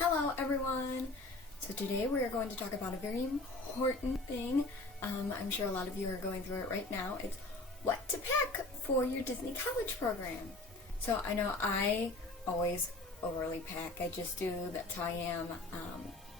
Hello everyone! So today we are going to talk about a very important thing. I'm sure a lot of you are going through it right now. It's what to pack for your Disney college program. So I know I always overly pack. I just do, that's how I am.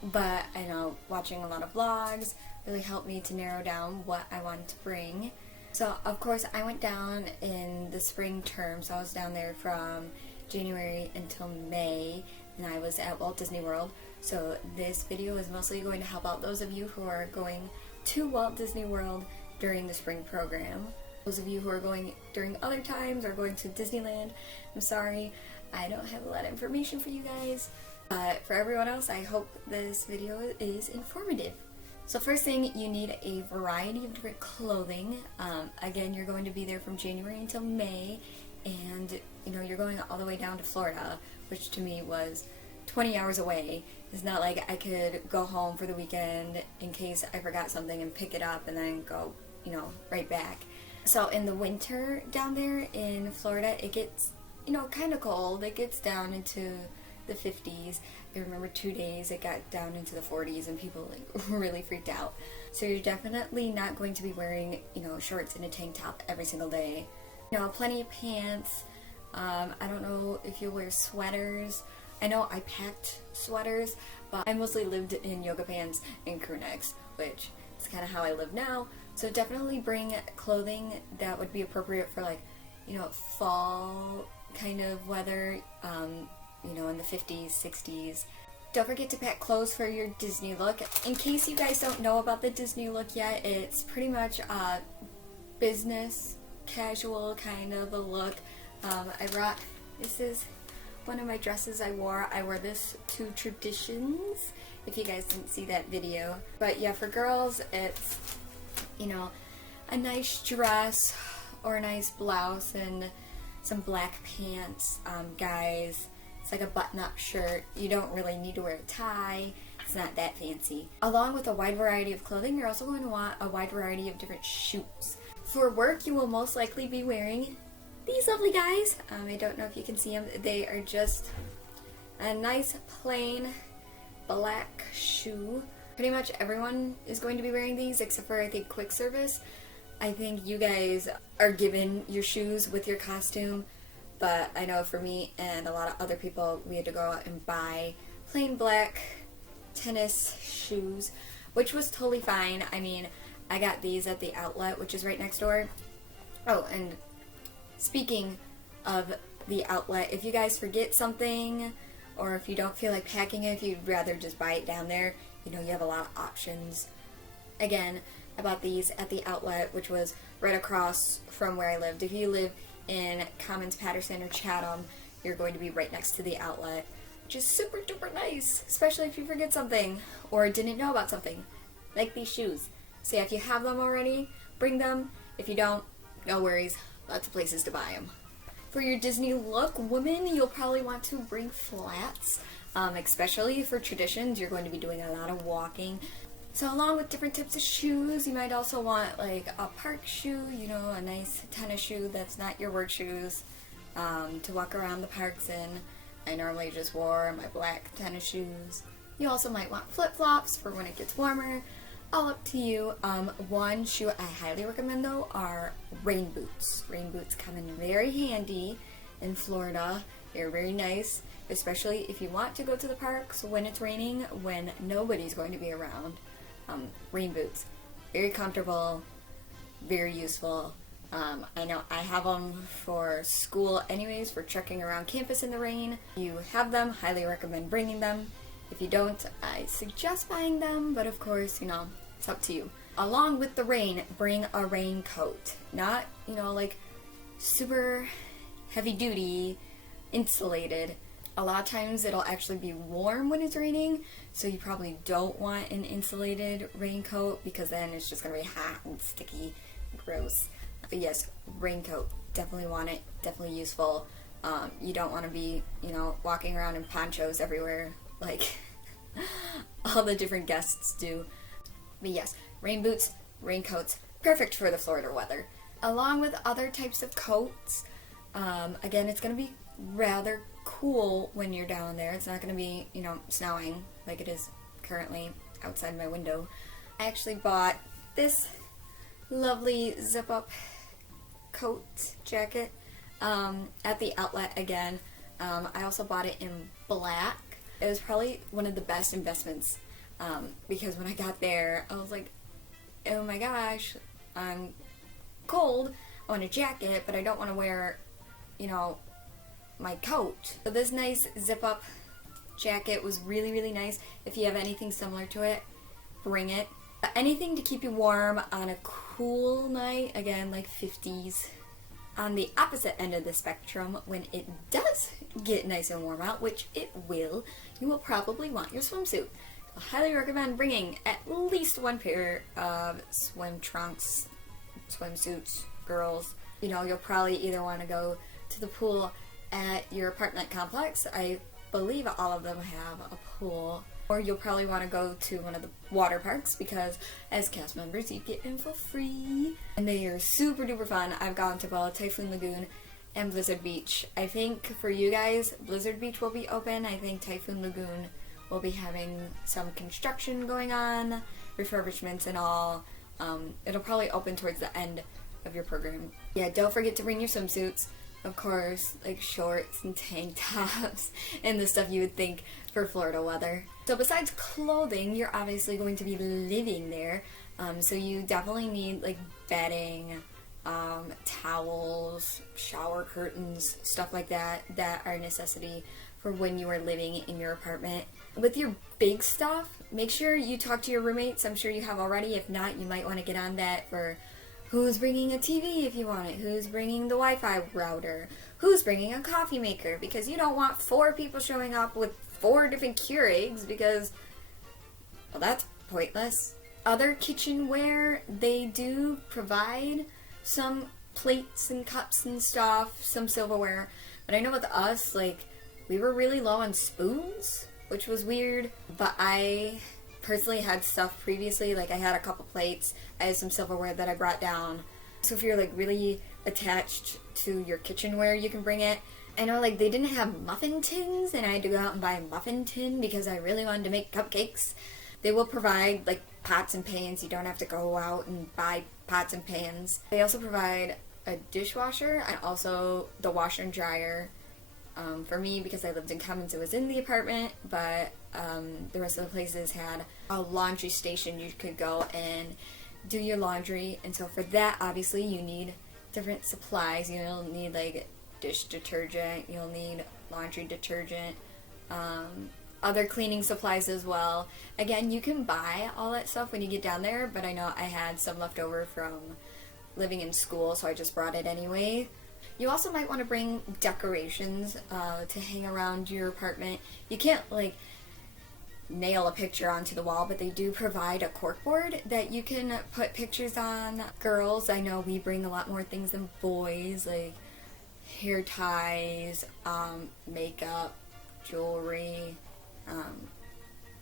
But I know watching a lot of vlogs really helped me to narrow down what I wanted to bring. So of course I went down in the spring term, so I was down there from January until May, and I was at Walt Disney World. So this video is mostly going to help out those of you who are going to Walt Disney World during the spring program. Those of you who are going during other times or going to Disneyland, I'm sorry, I don't have a lot of information for you guys. But for everyone else, I hope this video is informative. So first thing, you need a variety of different clothing. Again, you're going to be there from January until May, and you know, you're going all the way down to Florida, which to me was 20 hours away. It's not like I could go home for the weekend in case I forgot something and pick it up and then go, you know, right back. So in the winter down there in Florida, it gets, you know, kind of cold. It gets down into the 50s. I remember 2 days it got down into the 40s and people like really freaked out. So you're definitely not going to be wearing, you know, shorts and a tank top every single day. You know, plenty of pants. I don't know if you'll wear sweaters. I know I packed sweaters, but I mostly lived in yoga pants and crew necks, which is kind of how I live now. So definitely bring clothing that would be appropriate for, like, you know, fall kind of weather, you know, in the 50s, 60s. Don't forget to pack clothes for your Disney look. In case you guys don't know about the Disney look yet, it's pretty much a business, casual kind of a look. This is one of my dresses I wore. I wore this to Traditions, if you guys didn't see that video. But yeah, for girls, it's, you know, a nice dress or a nice blouse and some black pants. Guys, it's like a button-up shirt. You don't really need to wear a tie. It's not that fancy. Along with a wide variety of clothing, you're also going to want a wide variety of different shoes. For work, you will most likely be wearing these lovely guys. I don't know if you can see them. They are just a nice plain black shoe. Pretty much everyone is going to be wearing these except for, I think, quick service. I think you guys are given your shoes with your costume, but I know for me and a lot of other people, we had to go out and buy plain black tennis shoes, which was totally fine. I mean, I got these at the outlet, which is right next door. Oh, and speaking of the outlet, if you guys forget something or if you don't feel like packing it, if you'd rather just buy it down there, you know, you have a lot of options. Again, I bought these at the outlet, which was right across from where I lived. If you live in Commons, Patterson, or Chatham, you're going to be right next to the outlet, which is super duper nice, especially if you forget something or didn't know about something, like these shoes. So yeah, if you have them already, bring them. If you don't, no worries. Lots of places to buy them. For your Disney look, women, you'll probably want to bring flats, especially for Traditions. You're going to be doing a lot of walking. So along with different types of shoes, you might also want like a park shoe, you know, a nice tennis shoe that's not your work shoes, to walk around the parks in. I normally just wore my black tennis shoes. You also might want flip-flops for when it gets warmer. All up to you. One shoe I highly recommend though are rain boots. Rain boots come in very handy in Florida. They're very nice, especially if you want to go to the parks when it's raining, when nobody's going to be around. Rain boots, very comfortable, very useful. I know I have them for school anyways, for trekking around campus in the rain. You have them, highly recommend bringing them. If you don't, I suggest buying them, but of course, you know, it's up to you. Along with the rain, bring a raincoat. Not, you know, like super heavy duty, insulated. A lot of times it'll actually be warm when it's raining, so you probably don't want an insulated raincoat because then it's just going to be hot and sticky, gross. But yes, raincoat, definitely want it, definitely useful. You don't want to be, you know, walking around in ponchos everywhere like all the different guests do. But yes, rain boots, raincoats, perfect for the Florida weather. Along with other types of coats, again, it's going to be rather cool when you're down there. It's not going to be, you know, snowing like it is currently outside my window. I actually bought this lovely zip-up coat jacket at the outlet again. I also bought it in black. It was probably one of the best investments because when I got there, I was like, oh my gosh, I'm cold. I want a jacket, but I don't want to wear, you know, my coat. So this nice zip-up jacket was really, really nice. If you have anything similar to it, bring it. Anything to keep you warm on a cool night, again, like 50s. On the opposite end of the spectrum, when it does get nice and warm out, which it will, you will probably want your swimsuit. I highly recommend bringing at least one pair of swim trunks, swimsuits, girls. You know, you'll probably either want to go to the pool at your apartment complex. I believe all of them have a pool. Or you'll probably want to go to one of the water parks because as cast members you get in for free. And they are super duper fun. I've gone to both Typhoon Lagoon and Blizzard Beach. I think for you guys, Blizzard Beach will be open. I think Typhoon Lagoon will be having some construction going on, refurbishments and all. It'll probably open towards the end of your program. Yeah, don't forget to bring your swimsuits. Of course, like shorts and tank tops and the stuff you would think for Florida weather. So besides clothing, you're obviously going to be living there. So you definitely need like bedding, towels, shower curtains, stuff like that are a necessity for when you are living in your apartment. With your big stuff, make sure you talk to your roommates. I'm sure you have already. If not, you might want to get on that for who's bringing a TV if you want it, who's bringing the Wi-Fi router, who's bringing a coffee maker, because you don't want 4 people showing up with 4 different Keurigs because, well, that's pointless. Other kitchenware, they do provide some plates and cups and stuff, some silverware, but I know with us, like, we were really low on spoons, which was weird, but I personally had stuff previously, like I had a couple plates, I had some silverware that I brought down. So if you're like really attached to your kitchenware, you can bring it. I know like they didn't have muffin tins and I had to go out and buy a muffin tin because I really wanted to make cupcakes. They will provide like pots and pans. You don't have to go out and buy pots and pans. They also provide a dishwasher and also the washer and dryer. For me, because I lived in Cummins, it was in the apartment, but the rest of the places had a laundry station you could go and do your laundry. And so for that, obviously, you need different supplies. You'll need like dish detergent, you'll need laundry detergent, other cleaning supplies as well. Again, you can buy all that stuff when you get down there, but I know I had some left over from living in school, so I just brought it anyway. You also might want to bring decorations to hang around your apartment. You can't like nail a picture onto the wall, but they do provide a corkboard that you can put pictures on. Girls, I know we bring a lot more things than boys, like hair ties, makeup, jewelry,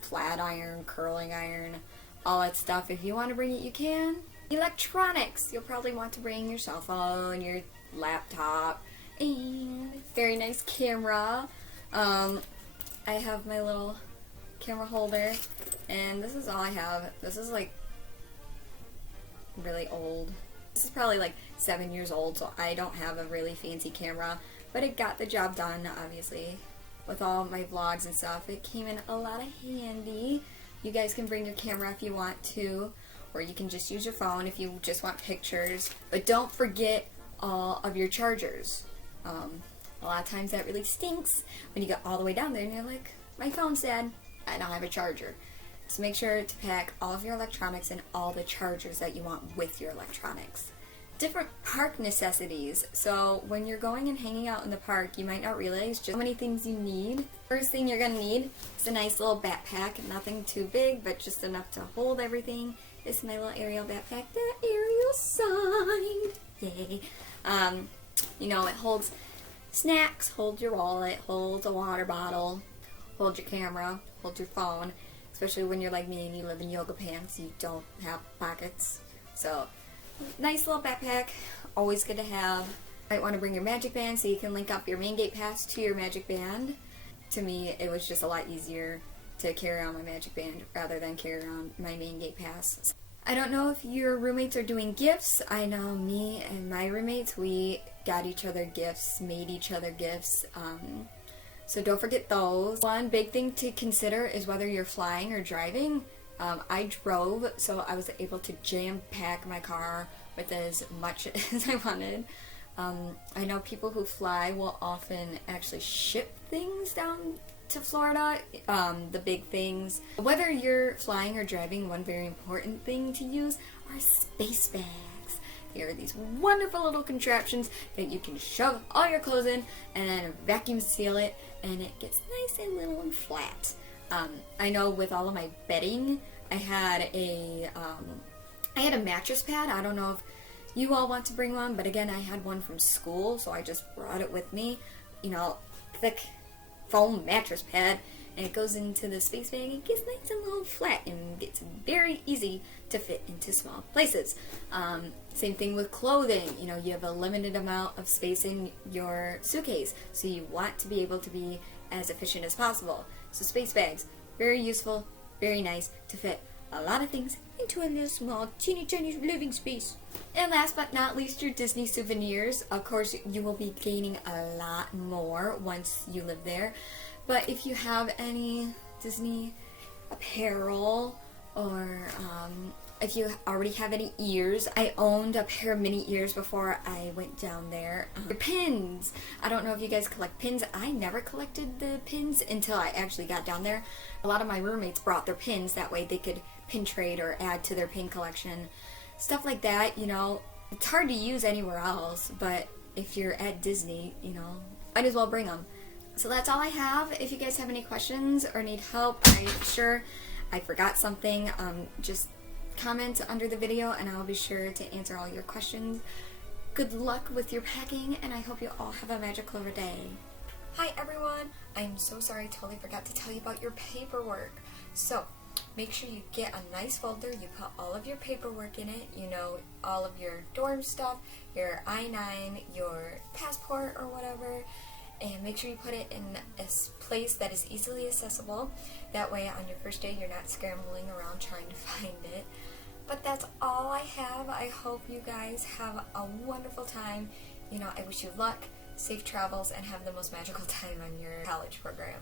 flat iron, curling iron, all that stuff. If you want to bring it, you can. Electronics, you'll probably want to bring your cell phone, your laptop, and very nice camera. I have my little camera holder, and this is all I have. This is like really old. This is probably like 7 years old, so I don't have a really fancy camera, but it got the job done, obviously. With all my vlogs and stuff, it came in a lot of handy. You guys can bring your camera if you want to, or you can just use your phone if you just want pictures. But don't forget all of your chargers. A lot of times that really stinks when you get all the way down there and you're like, my phone's dead, I don't have a charger. So make sure to pack all of your electronics and all the chargers that you want with your electronics. Different park necessities. So when you're going and hanging out in the park, you might not realize just how many things you need. First thing you're gonna need is a nice little backpack. Nothing too big, but just enough to hold everything. It's my little Ariel backpack that Ariel signed. Yay. You know, it holds snacks, holds your wallet, holds a water bottle, holds your camera, holds your phone, especially when you're like me and you live in yoga pants, you don't have pockets. So, nice little backpack, always good to have. might want to bring your Magic Band so you can link up your main gate pass to your Magic Band. To me, it was just a lot easier to carry around my Magic Band rather than carry around my main gate pass. I don't know if your roommates are doing gifts. I know me and my roommates, we got each other gifts, made each other gifts. So don't forget those. One big thing to consider is whether you're flying or driving. I drove, so I was able to jam-pack my car with as much as I wanted. I know people who fly will often actually ship things down to Florida, the big things. Whether you're flying or driving, one very important thing to use are space bags. They are these wonderful little contraptions that you can shove all your clothes in and then vacuum seal it, and it gets nice and little and flat. I know with all of my bedding, I had a mattress pad. I don't know if you all want to bring one, but again, I had one from school, so I just brought it with me. You know, thick foam mattress pad, and it goes into the space bag. It gets nice and little flat, and it's very easy to fit into small places. Same thing with clothing. You know, you have a limited amount of space in your suitcase, so you want to be able to be as efficient as possible. So space bags, very useful, very nice to fit a lot of things into a little small teeny tiny living space. And last but not least, your Disney souvenirs. Of course, you will be gaining a lot more once you live there. But if you have any Disney apparel, or if you already have any ears, I owned a pair of mini ears before I went down there. Your pins. I don't know if you guys collect pins. I never collected the pins until I actually got down there. A lot of my roommates brought their pins, that way they could pin trade or add to their pin collection. Stuff like that, you know, it's hard to use anywhere else, but if you're at Disney, you know, might as well bring them. So that's all I have. If you guys have any questions or need help, I'm sure I forgot something, just comment under the video and I'll be sure to answer all your questions. Good luck with your packing, and I hope you all have a magical day. Hi everyone! I'm so sorry, I totally forgot to tell you about your paperwork. So, make sure you get a nice folder, you put all of your paperwork in it, you know, all of your dorm stuff, your I-9, your passport or whatever, and make sure you put it in a place that is easily accessible. That way on your first day you're not scrambling around trying to find it. But that's all I have. I hope you guys have a wonderful time. You know, I wish you luck, safe travels, and have the most magical time on your college program.